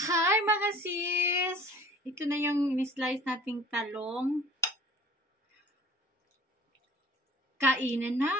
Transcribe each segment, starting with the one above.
Hi mga sis! Ito na yung ni-slice nating talong. Kainan na!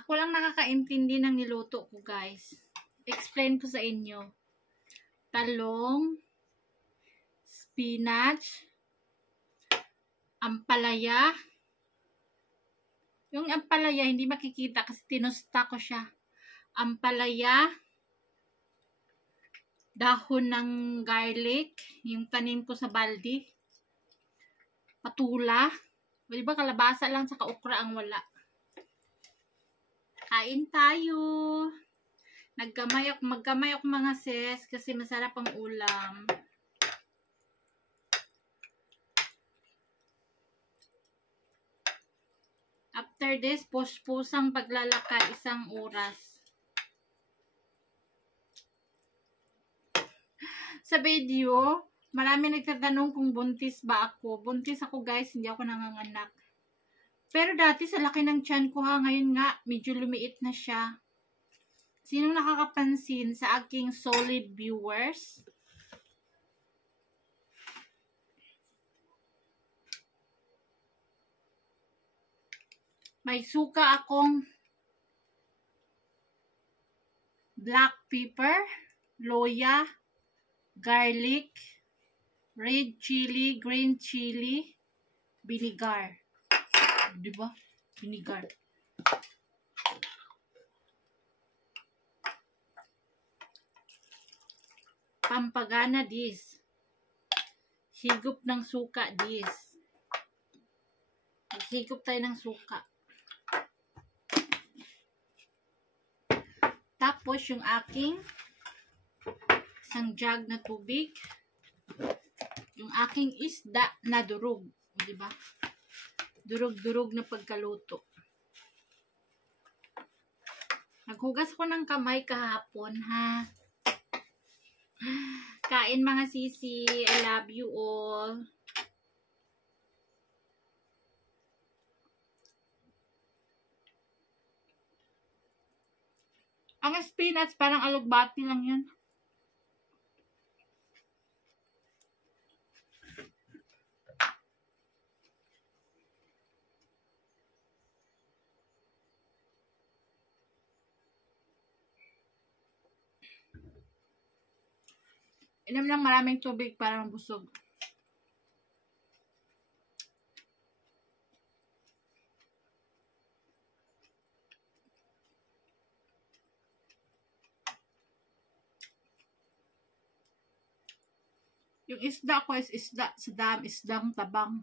Ako lang nakakaintindi ng niluto ko, guys. Explain ko sa inyo. Talong, spinach, ampalaya. Yung ampalaya, hindi makikita kasi tinusta ko siya. Ampalaya, dahon ng garlic, yung tanim ko sa baldi, patula, di ba kalabasa lang sa okra ang wala. Kain tayo. Magkamay ako mga sis kasi masarap ang ulam. After this, puspusang paglalakad 1 oras. Sa video, marami nagtatanong kung buntis ba ako. Buntis ako guys, hindi ako nanganganak. Pero dati sa laki ng tiyan ko ha, ngayon nga, medyo lumiit na siya. Sinong nakakapansin sa aking solid viewers? May suka akong black pepper, loya, garlic, red chili, green chili, vinegar. Diba? Vinegar. Pampagana this. Higop ng suka this. Higop tayo ng suka. Tapos yung aking isang jug na tubig. Yung aking isda na durog. Diba? Durog-durog na pagkaluto. Naghugas ko ng kamay kahapon, ha? Kain mga sisi. I love you all. Ang spinach, parang alugbati lang yun. Inom lang maraming tubig para mabusog. Yung isda ko is isda sa dam, isdang tabang.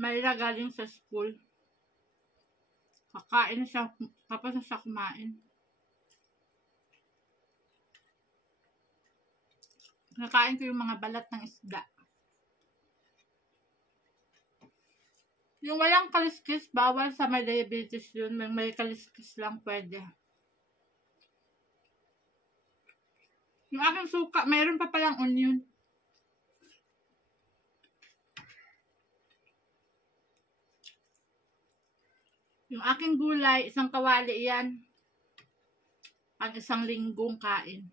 Mayra galing sa school. Kakain siya, tapos na siya kumain. Nakain ko yung mga balat ng isda. Yung walang kaliskis, bawal sa may diabetes yun. May kaliskis lang pwede. Yung aking suka, mayroon pa palang onion. Yung aking gulay, isang kawali yan. Ang 1 linggong kain.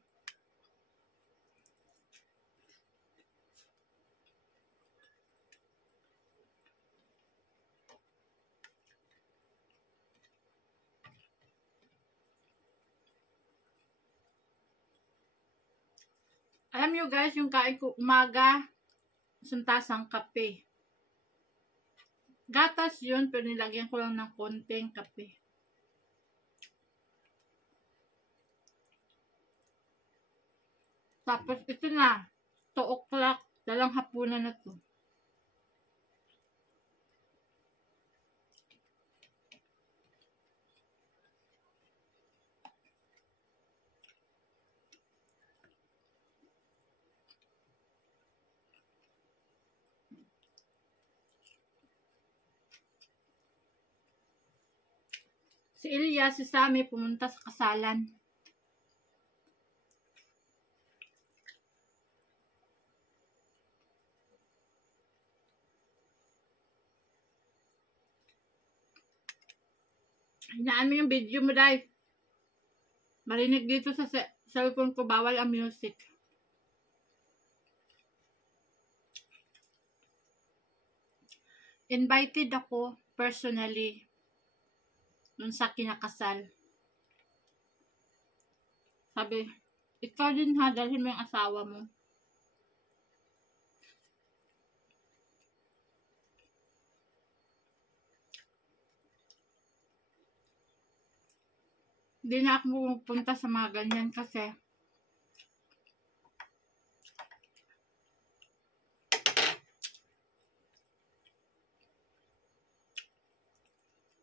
Alam nyo guys, yung kain ko umaga, 1 tasang kape. Gatas yun, pero nilagyan ko lang ng konting kape. Tapos ito na, 2 o'clock, dalang hapunan na to. Si Ilya, si Sammy, pumunta sa kasalan. Hinaan mo yung video mo, Day. Marinig dito sa cellphone ko, bawal ang music. Invited ako personally dun sa kinakasal. Sabi, ikaw din ha, dalhin mo yung asawa mo. Hindi na ako pupunta sa mga ganyan kasi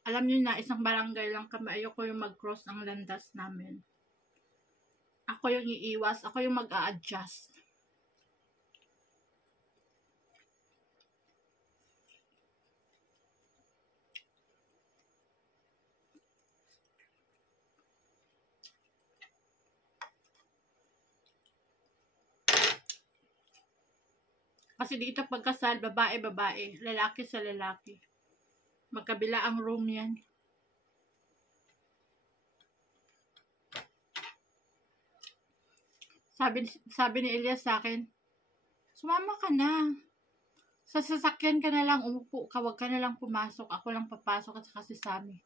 alam niyo na, isang barangay lang kami. Ayoko yung mag-cross ang landas namin. Ako yung iiwas. Ako yung mag-a-adjust. Kasi dito pagkasal, babae, lalaki sa lalaki. Magkabila ang room yan. Sabi ni Elias sa akin, sumama ka na. Sa sasakyan ka na lang, umupo ka, wag ka na lang pumasok. Ako lang papasok at saka si Sammy.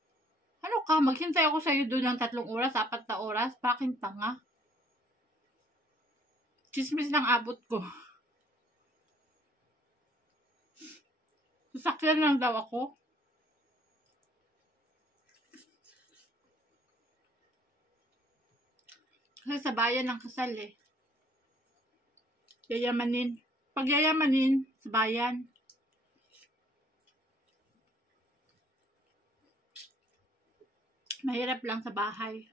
Ano ka, maghintay ako sa'yo doon ng 3 oras, 4 na oras, paking tanga. Chismis ng abot ko. Sasakyan lang daw ako. Kasi sa bayan ng kasal eh. Yayamanin. Pag yayamanin, sa bayan. Mahirap lang sa bahay.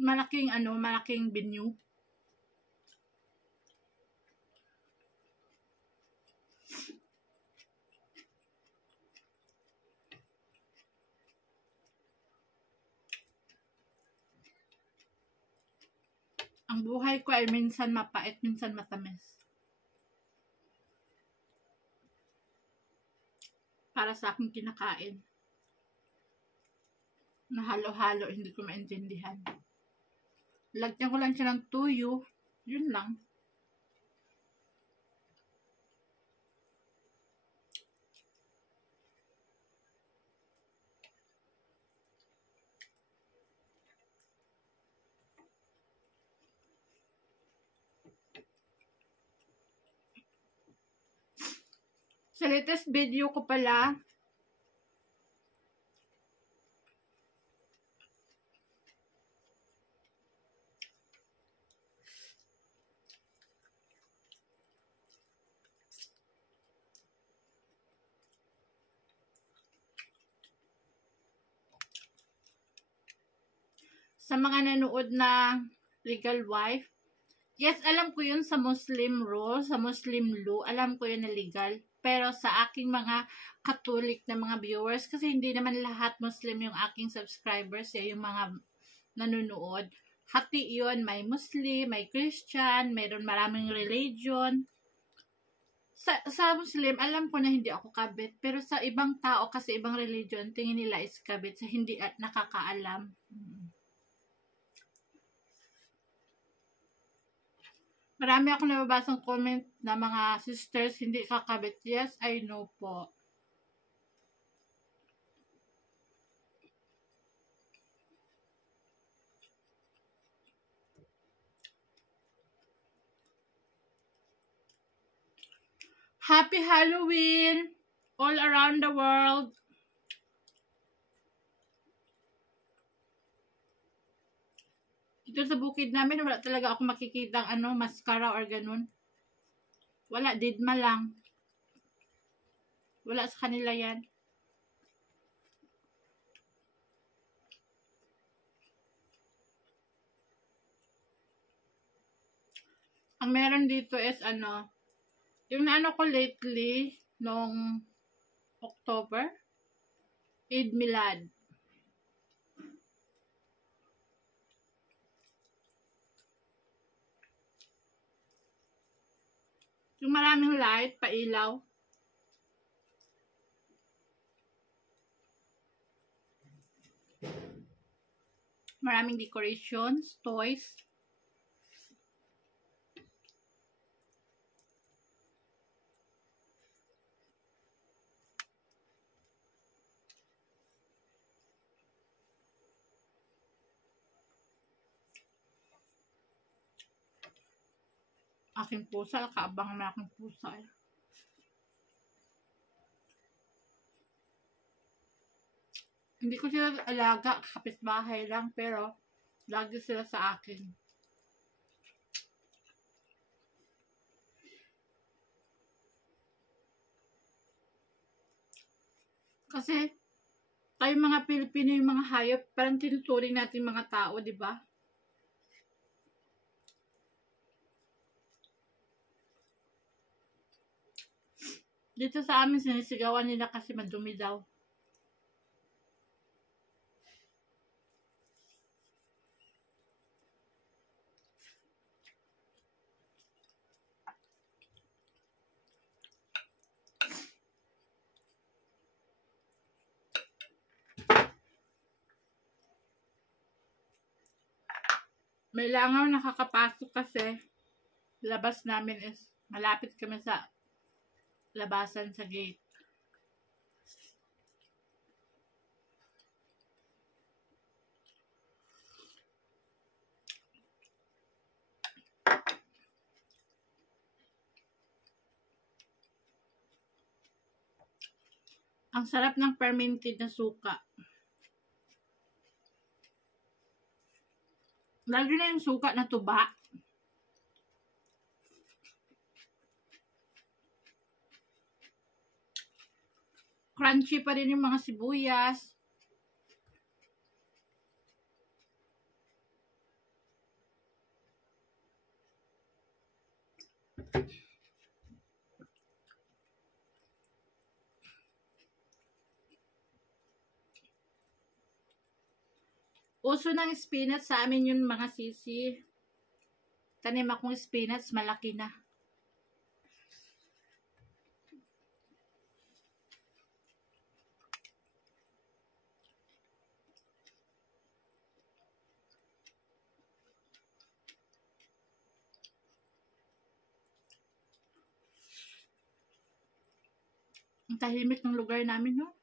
Malaking venue. Ang buhay ko ay minsan mapait, minsan matamis. Para sa aking kinakain. Na halo-halo, hindi ko maintindihan. Lagyan ko lang siya ng tuyo. Yun lang. Sa latest video ko pala, sa mga nanood na legal wife, yes, alam ko yun sa Muslim rule, sa Muslim law, alam ko yun na legal. Pero sa aking mga Catholic na mga viewers, kasi hindi naman lahat Muslim yung aking subscribers, yung mga nanonood. Hati yun, may Muslim, may Christian, mayroon maraming religion. Sa Muslim, alam ko na hindi ako kabit. Pero sa ibang tao, kasi ibang religion, tingin nila is kabit, sa hindi nakakaalam. Marami ako nababasang comment na mga sisters, hindi kakabit. Yes, I know po. Happy Halloween all around the world. Dito sa bukid namin, wala talaga ako makikita mascara or ganun. Wala, didma lang. Wala sa kanila yan. Ang meron dito is yung naano ko lately, nung October, Eid Milad. Yung maraming light, pailaw. Maraming decorations, toys. Aking pusa, kaabang na aking pusa. Hindi ko sila alaga, kapitbahay lang, pero lagi sila sa akin. Kasi, tayo mga Pilipino yung mga hayop, parang tinuturing natin mga tao, di ba? Dito sa amin, sinisigawan nila kasi madumi daw. May langaw nakakapasok kasi labas namin is malapit kami sa labasan sa gate. Ang sarap ng fermented na suka. Lalo na yung suka na tuba. Crunchy pa rin yung mga sibuyas. Uso ng spinach sa amin yung mga sisi. Tanim akong spinach, malaki na. Ang tahimik ng lugar namin, no?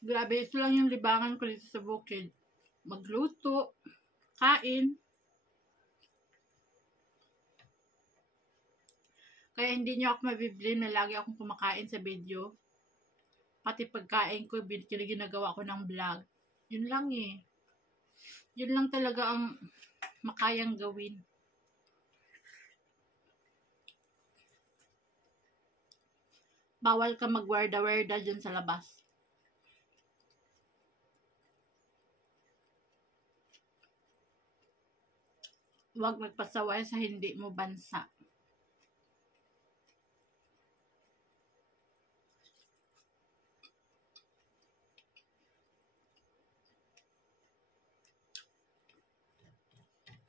Grabe, ito lang yung libangan ko dito sa bukid. Magluto, kain. Kaya hindi nyo ako mabiblame na lagi akong kumakain sa video. Pati pagkain ko, ginagawa ko ng vlog. Yun lang eh. Yun lang talaga ang makayang gawin. Bawal ka magwarda-warda dyan sa labas. Huwag magpasaway sa hindi mo bansa.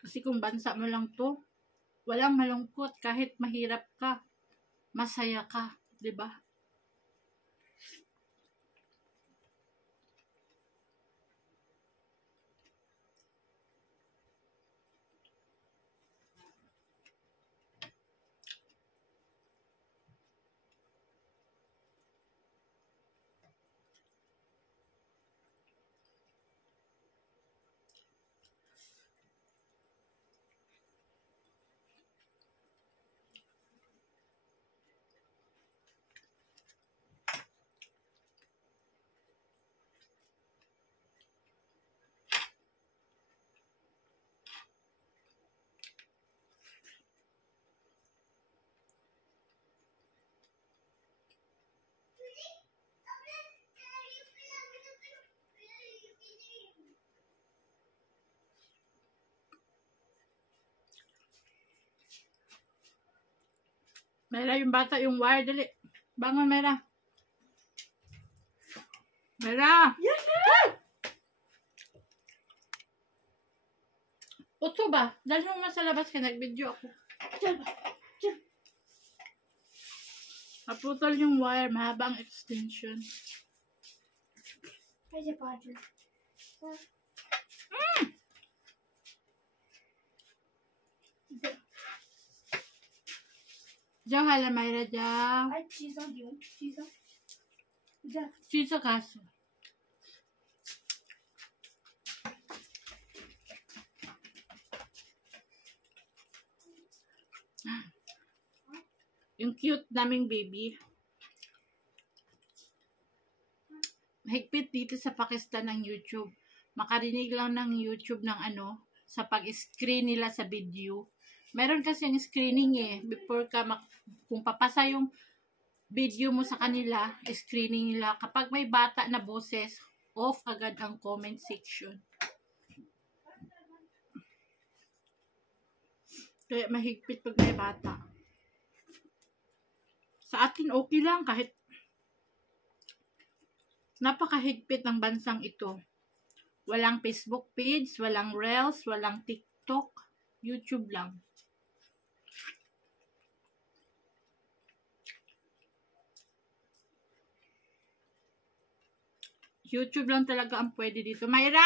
Kasi kung bansa mo lang to, walang malungkot. Kahit mahirap ka, masaya ka. 'Di ba? Mera, yung bata, yung wire, dali. Bangon, Mera. Mera! Yes, sir! Uto ba? Dahil mo sa labas ka, nag-video ako. Diyan ba? Diyan. Naputol yung wire, mahaba ang extension. Ay, diyan pa dyan. Diyan hala, Mayra, diyan. Ay, cheese on you. Cheese on. Diyan. Cheese kaso. Yung cute naming baby. Mahigpit dito sa Pakistan ng YouTube. Makarinig lang ng YouTube ng sa pag-screen nila sa video. Meron kasi yung screening before ka kung papasa yung video mo sa kanila, screening nila. Kapag may bata na boses, off agad ang comment section. Kaya mahigpit pag may bata. Sa atin okay lang kahit napakahigpit ng bansang ito. Walang Facebook page, walang Reels, walang TikTok, YouTube lang. YouTube lang talaga ang pwede dito. Mayra!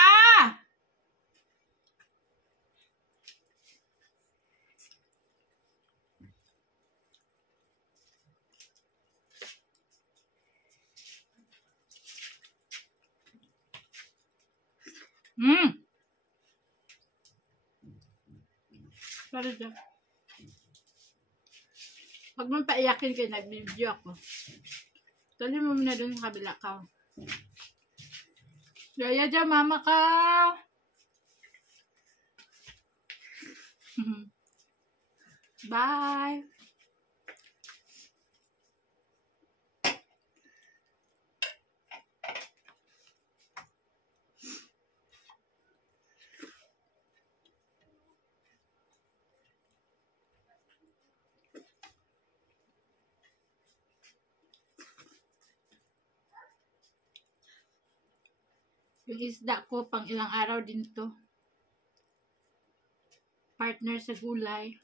Sorry dyan. Huwag mong paiyakin kayo, nag-video ako. Tuloy mo muna doon sa kabila ka. Gaya dyan, mama ka. Bye. Yung isda ko, pang ilang araw din to. Partner sa gulay.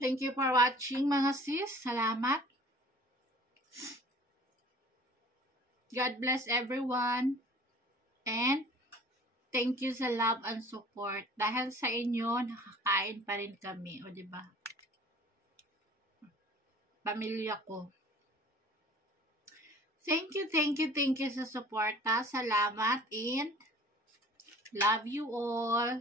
Thank you for watching, mga sis. Salamat. God bless everyone. And thank you sa love and support. Dahil sa inyo, nakakain pa rin kami. O, diba? Pamilya ko. Thank you sa suporta. Salamat and love you all.